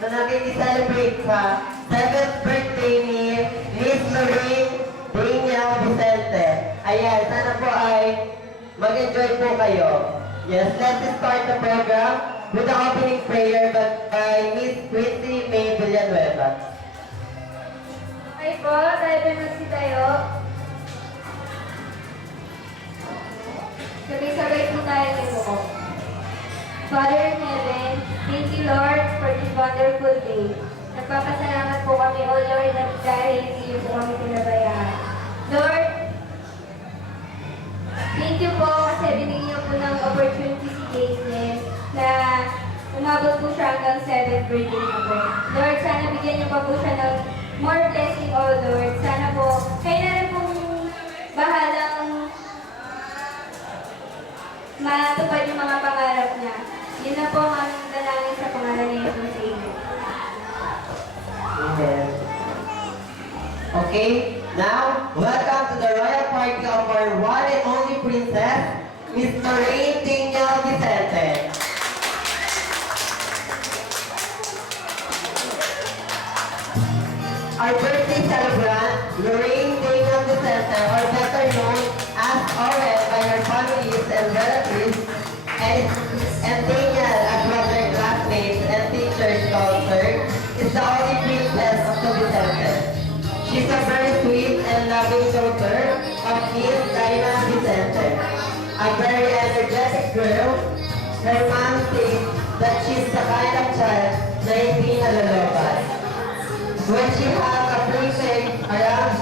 na nakikiselebrate sa 7th birthday ni Miss Lorraine Daniel Vicente. Ayan, sana po ay mag-enjoy po kayo. Yes, let's start the program with the opening prayer by Miss Quincy May Villanueva. Ay po, tayo ba magsitayo? Sabay-sabay po tayo nito. Father in heaven, thank you Lord for this wonderful day. Nagpapasalamat po kami, O Lord, at dahil hindi po kami pinabayaan. Lord, thank you po kasi binigyan niyo po ng opportunity si Caitlin na umabot po siya hanggang 7th birthday na po. Lord, sana bigyan niyo pa po siya ng more blessing, O Lord. Sana po, kayo na rin pong bahalang matupad yung mga pangarap niya. Yun na po ang aming dalangin sa pangalan ni Jesus. Amen. Okay, now, welcome to the royal party of our one and only princess, Miss Lorraine Daniel Vicente. Our birthday celebrant, Lorraine Daniel Vicente, or better known as Oren by her families and relatives, and Daniel, as well as her classmates and teachers called her, is the only princess of the Vicentes. She's a very sweet and loving daughter of Miss Diana Vicente, a very energetic girl. Her mom says that she's the kind of child na hindi nalolobat. When she had a briefing around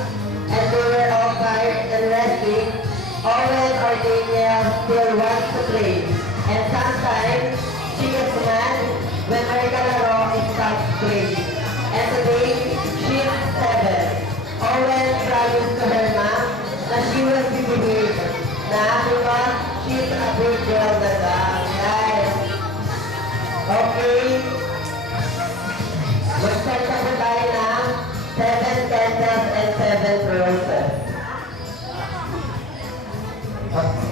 and they were all tired and resting, Owen or Daniel still wants to play. And sometimes she gets mad when her kalaro is stopped playing. And today, she's 7. Owen promised to her mom that she will be behaved na because she's a good girl na lang. Guys. Okay. Mag-start na po tayo ng 7 candles and 7 roses. Okay.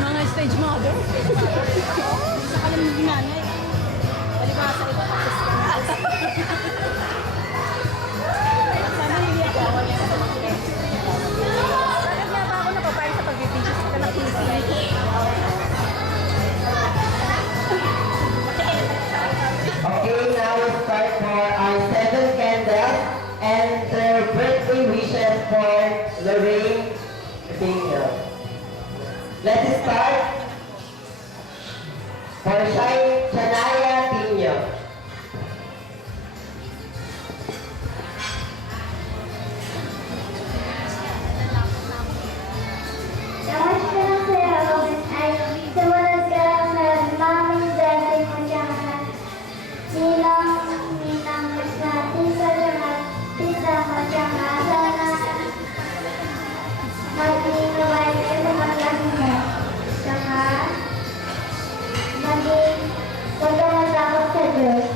Mga stage mother. Sa kalam ng nanay. Palibasa ito tapos ka na. Sana hindi ako. Bakit nga ba ako napapayag sa pagbibidyo sa nakikisig? Okay, now we'll start for our 7 candles and their birthday wishes for Lorraine Daniel. Let's start for Shania Tino. Namaskar saya ay semangat mami dan masyarakat minang menikmati sangat bisa masyarakat maging mabaik teman-temannya sangat maging pagkamatapos sa Diyos.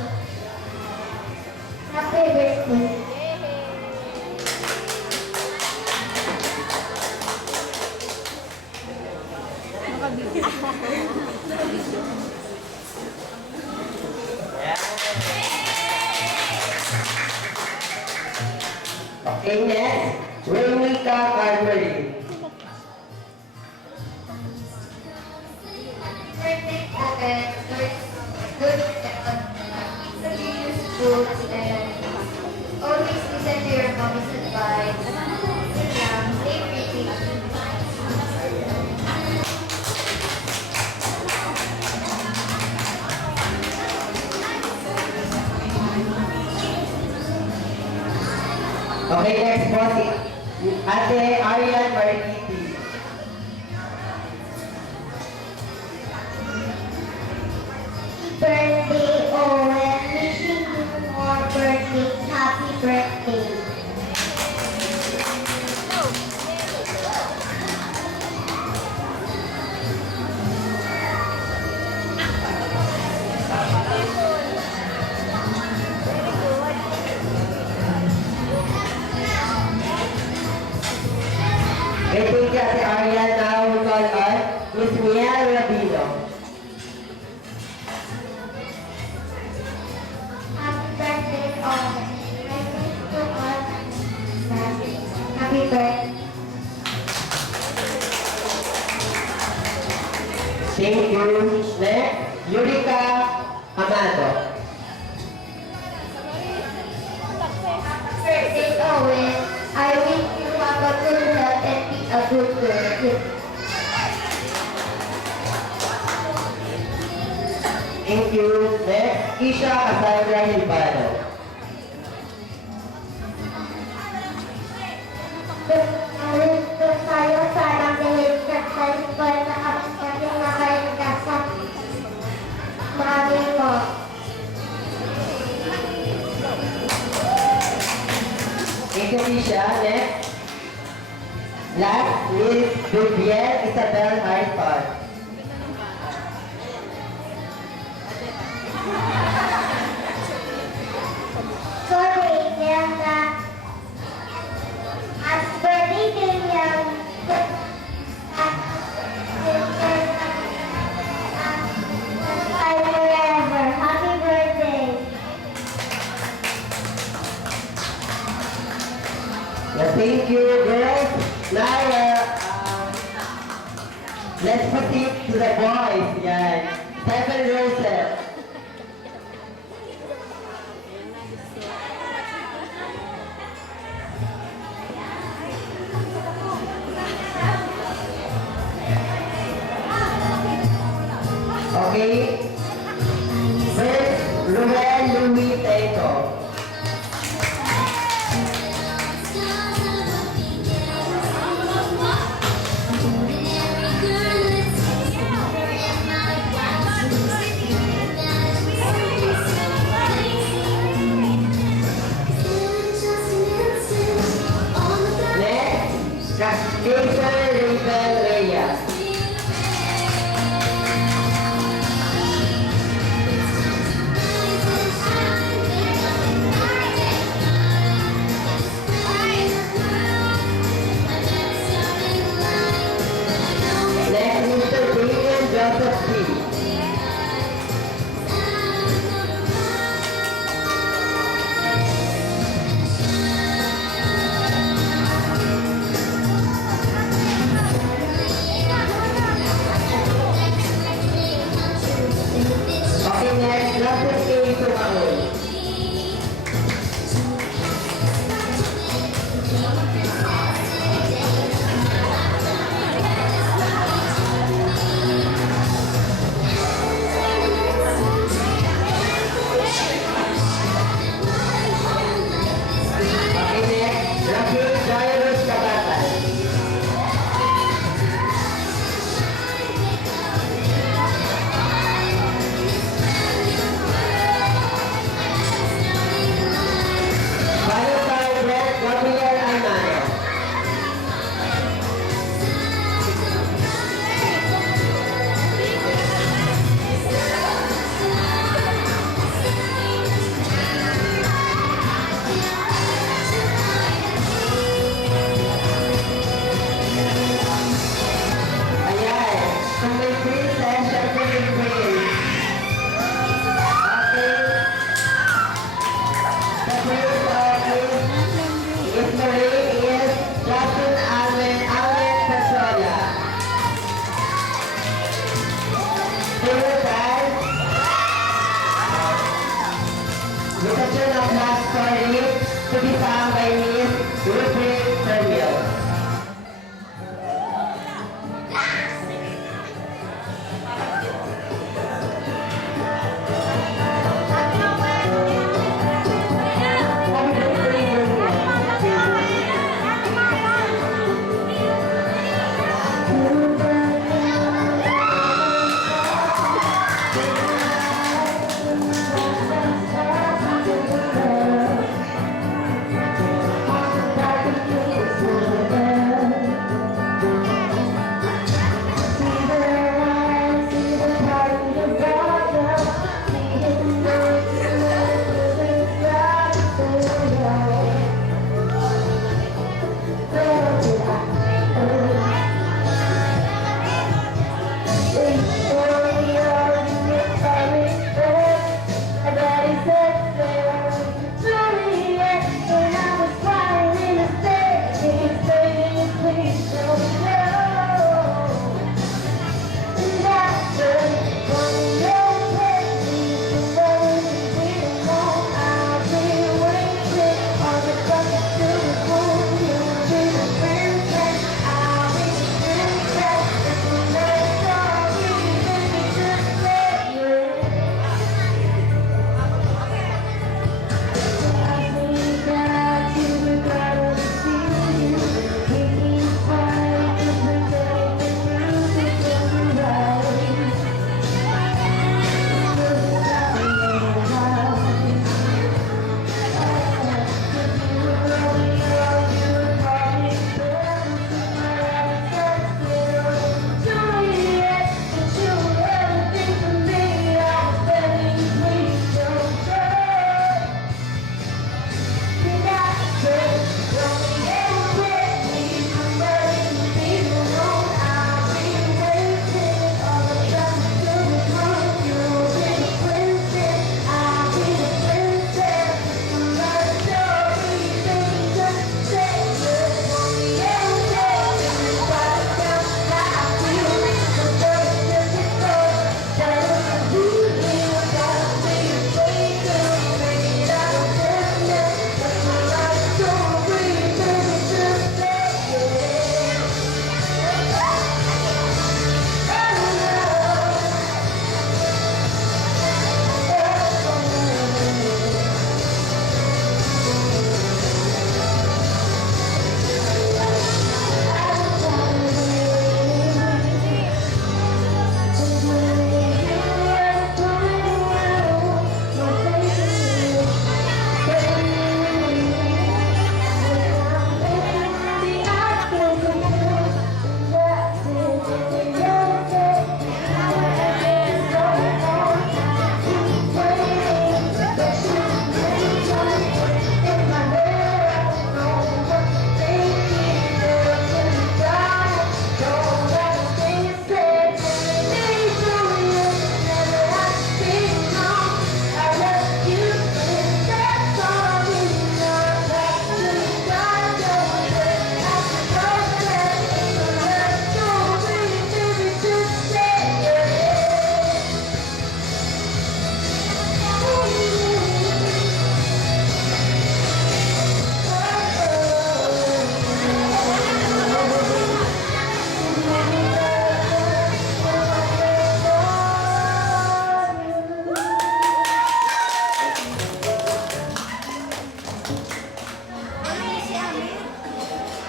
Happy birthday! Okay, next, Renika Carmery. Birthday open, good foods and always listen to your mommy's advice. Stay pretty. Okay, next po si Ate Arian Marikiti. Birthday Owen, wishing birthday. Greeting ka si Arian, now we call on Miss Mia Rabino. Happy birthday, Owen. I wish you all happy birthday. Thank you. Next, Yurika Amado. Birthday, Owen. I wish you have a good health and be a good girl. Thank you. Next, Isha Cassandra Hilbano. I wish ko sa'yo sana dahil nagsalipal na kami kasi nakaligtas sa mami mo. Thank you, Isha. Next, last, Miss Vivienne Isabel Hartford. Sorry, Delta. Happy birthday, William. Forever. Happy birthday. Yeah, thank you, girls. Now, let's proceed to the boys. Yan. 7 roses. Okay. First, Ruel Louis Teto. Next, Jason Raven Reyes.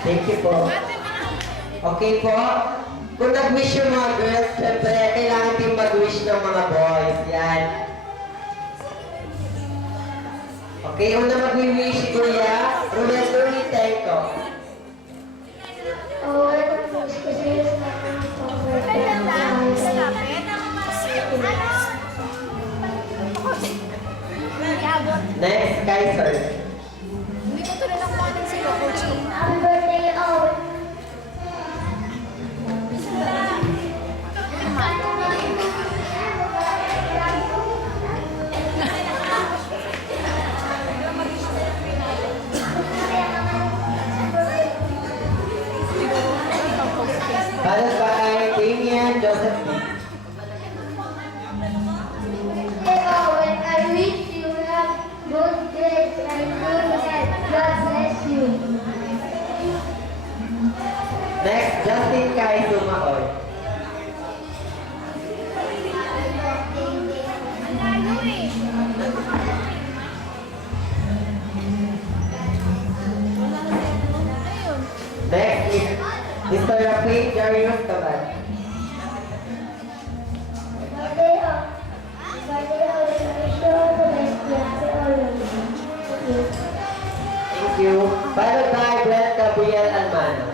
Thank you po. Okay po. Kung nag-wish yung mga girls, syempre, kailangan din mag-wish ng mga boys. Yan. Okay, una mag-wish si Kuya Roberto Ritenko. Oh, wish ko sa'yo sa Next, Kaiser. Hindi ko tuloy na kuha ng sila, coaching. Happy birthday, Owen. Para sa kay Damian Joseph B. Hey, Owen, I wish you have good grades and good health. God bless you. Next, Justin Kai Sumaoy. Next is Mr. Rafi Jarius Taban. Birthday, Owen, I wish you all the best. Happy Owen. Thank you. Thank you. Followed by Brett Gabriel Almano.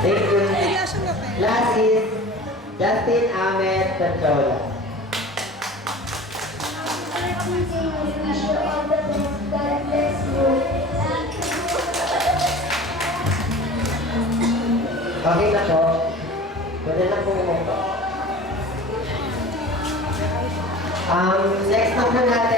Thank you. Last is Justin Ahmed Sanchola. I wish you all the best. God bless you. Okay na po. Pwede na po umupo. Next naman natin